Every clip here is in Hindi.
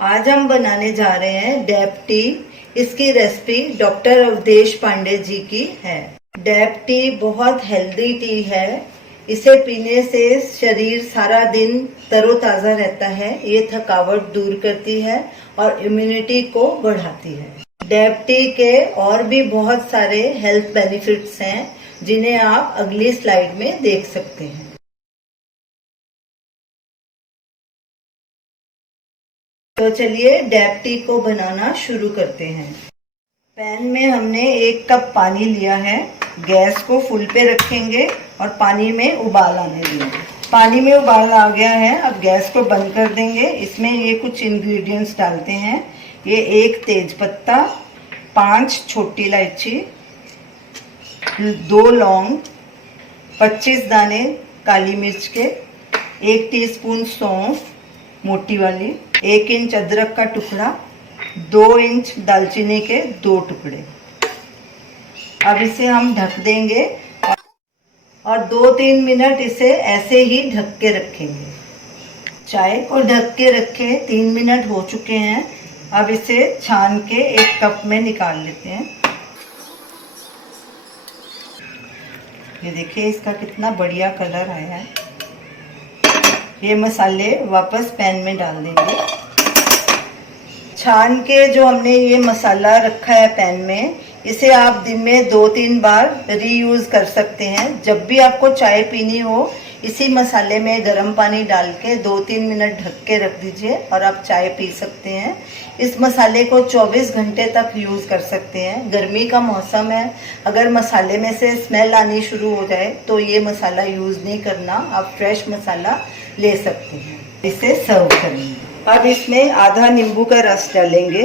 आज हम बनाने जा रहे हैं डैप टी। इसकी रेसिपी डॉक्टर अवधेश पांडे जी की है। डैप टी बहुत हेल्दी टी है। इसे पीने से शरीर सारा दिन तरोताजा रहता है। ये थकावट दूर करती है और इम्यूनिटी को बढ़ाती है। डैप टी के और भी बहुत सारे हेल्थ बेनिफिट्स हैं जिन्हें आप अगली स्लाइड में देख सकते हैं। तो चलिए डैप टी को बनाना शुरू करते हैं। पैन में हमने 1 कप पानी लिया है। गैस को फुल पे रखेंगे और पानी में उबाल आने देंगे। पानी में उबाल आ गया है, अब गैस को बंद कर देंगे। इसमें ये कुछ इंग्रेडिएंट्स डालते हैं। ये 1 तेज पत्ता, 5 छोटी इलायची, 2 लौंग, 25 दाने काली मिर्च के, 1 टीस्पून सौंफ मोटी वाली, 1 इंच अदरक का टुकड़ा, 2 इंच दालचीनी के 2 टुकड़े। अब इसे हम ढक देंगे और 2-3 मिनट इसे ऐसे ही ढक के रखेंगे। चाय को ढक के रखे 3 मिनट हो चुके हैं। अब इसे छान के 1 कप में निकाल लेते हैं। ये देखिए इसका कितना बढ़िया कलर आया है। ये मसाले वापस पैन में डाल देंगे। छान के जो हमने ये मसाला रखा है पैन में, इसे आप दिन में 2-3 बार रीयूज़ कर सकते हैं। जब भी आपको चाय पीनी हो, इसी मसाले में गर्म पानी डाल के 2-3 मिनट ढक के रख दीजिए और आप चाय पी सकते हैं। इस मसाले को 24 घंटे तक यूज़ कर सकते हैं। गर्मी का मौसम है, अगर मसाले में से स्मेल आनी शुरू हो जाए तो ये मसाला यूज़ नहीं करना, आप फ्रेश मसाला ले सकते हैं। इसे सर्व करेंगे। अब इसमें आधा नींबू का रस डालेंगे।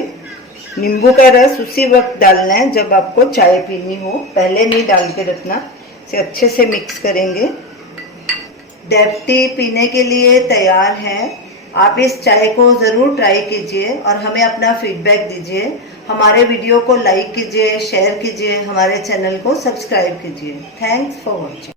नींबू का रस उसी वक्त डालना है जब आपको चाय पीनी हो, पहले नहीं डाल के रखना। इसे अच्छे से मिक्स करेंगे। डैप टी पीने के लिए तैयार है। आप इस चाय को ज़रूर ट्राई कीजिए और हमें अपना फीडबैक दीजिए। हमारे वीडियो को लाइक कीजिए, शेयर कीजिए, हमारे चैनल को सब्सक्राइब कीजिए। Thanks for watching.